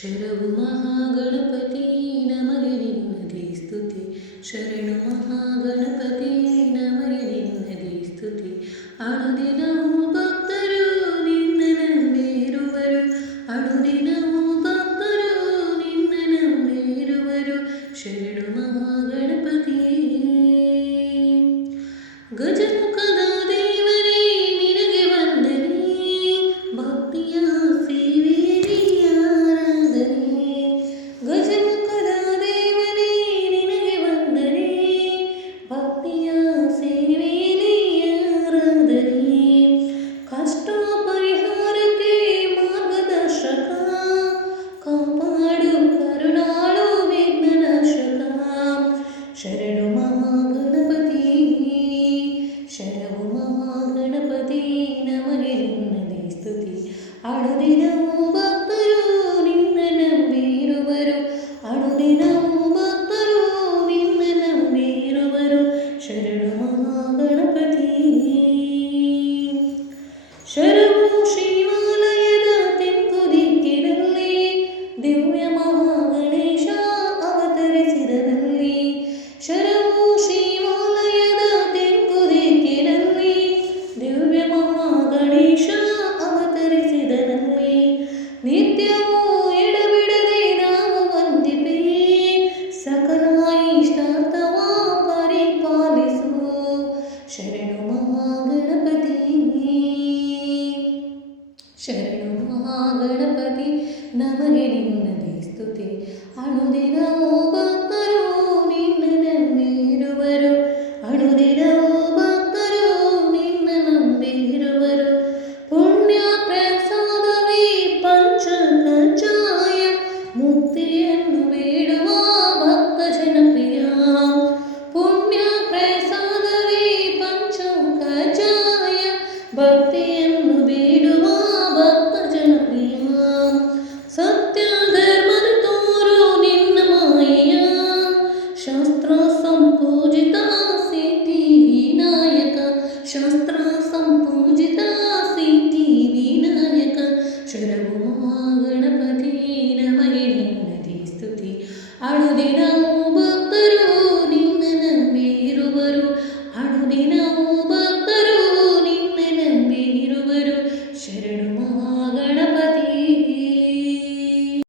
ಶರಣು ಮಹಾಗಣಪತಿ ನಮಗೆ ನಿನ್ನದೇ ಸ್ತುತಿ. ಶರಣು ಮಹಾಗಣಪತಿ ನಮಗೆ ನಿನ್ನದೇ ಸ್ತುತಿ. ಅನುದಿನವೂ ಭಕ್ತರು ನಿನ್ನ ನಂಬಿರುವರು. ಅನುದಿನವೂ ಭಕ್ತರು ನಿನ್ನ ನಂಬಿರುವರು. ಶರಣು ಮಹಾಗಣಪತಿ. ಗಜಮುಖದ ದೇವರೇ ನಿನಗೆ ವಂದನೆ. ಭಕ್ತಿಯ ಸೇವೆ ಆರಾಧನೆ. ಗಜಮುಖದ ದೇವರೇ ನಿನಗೆ ವಂದನೆ. ಭಕ್ತಿಯ ಸೇವೆ ಆರಾಧನೆ. ಕಷ್ಟ ಪರಿಹಾರಕ್ಕೆ ಮಾರ್ಗದರ್ಶಕ. ಕಾಪಾಡು ಕರುಣಾಳು ವಿಘ್ನನಾಶಕ. ಶರಣು ಮಹಾಗಣಪತಿ. ಶರಣು ಮಹಾಗಣಪತಿ ನಮಗೆ ನಿನ್ನದೇ ಸ್ತುತಿ. ಅನುದಿನವೂ ಭಕ್ತರು ನಿನ್ನ ನಂಬಿರುವರು. ಅನುದಿನವೂ ಭಕ್ತರು ನಿನ್ನ ನಂಬಿರುವರು. ಶರಣು ಮಹಾಗಣಪತಿ. ಶರಣು ಶ್ರೀಮಾಲಯದ ತೆಂಕುದಿಕ್ಕಿನಲ್ಲಿ ದಿವ್ಯ ಮಹಾಗಣೇಶ ಅವತರಿಸಿದಲ್ಲಿ. ಶರಣು ಶ್ರೀಮಾಲಯದ ತೆಂಕುದಿಕ್ಕಿನಲ್ಲಿ ದಿವ್ಯ ಮಹಾಗಣೇಶ ಅವತರಿಸಿದಲ್ಲಿ. ನಿತ್ಯವೂ ಎಡಬಿಡದೆ ನಾವು ವಂದಿಪೆ. ಸಕಲ ಇಷ್ಟಾರ್ಥವ ಪರಿಪಾಲಿಸು. ಶರಣು ಮಹಾಗಣಪತಿ. ಶರಣು ಮಹಾಗಣಪತಿ ನಮಗೆ ನಿನ್ನದೇ ಸ್ತುತಿ. ಅನುದಿನವೂ ಭಕ್ತರು ನಿನ್ನ ನಂಬಿರುವರು. ಅನುದಿನವೂ ಭಕ್ತರು ನಿನ್ನ ನಂಬಿರುವರು. ಪುಣ್ಯ ಪ್ರಸಾದವೇ ಪಂಚಕಜ್ಜಾಯ. ಮುಕ್ತಿಯನ್ನು ಬೇಡುವ ಭಕ್ತ ಜನಪ್ರಿಯ. ಪುಣ್ಯ ಪ್ರಸಾದವೇ ಪಂಚಕಜ್ಜಾಯ. ಭಕ್ತಿಯನ್ನು ಬೇಡುವ ಭಕ್ತ ಜನಪ್ರಿಯ. ಸತ್ಯ ಧರ್ಮದ ತೋರು ನಿನ್ನ ಮಾಯೆಯ. ಶಾಸ್ತ್ರ ಸಂಪೂಜಿತ ಸಿದ್ಧಿ ವಿನಾಯಕ. ಶಾಸ್ತ್ರ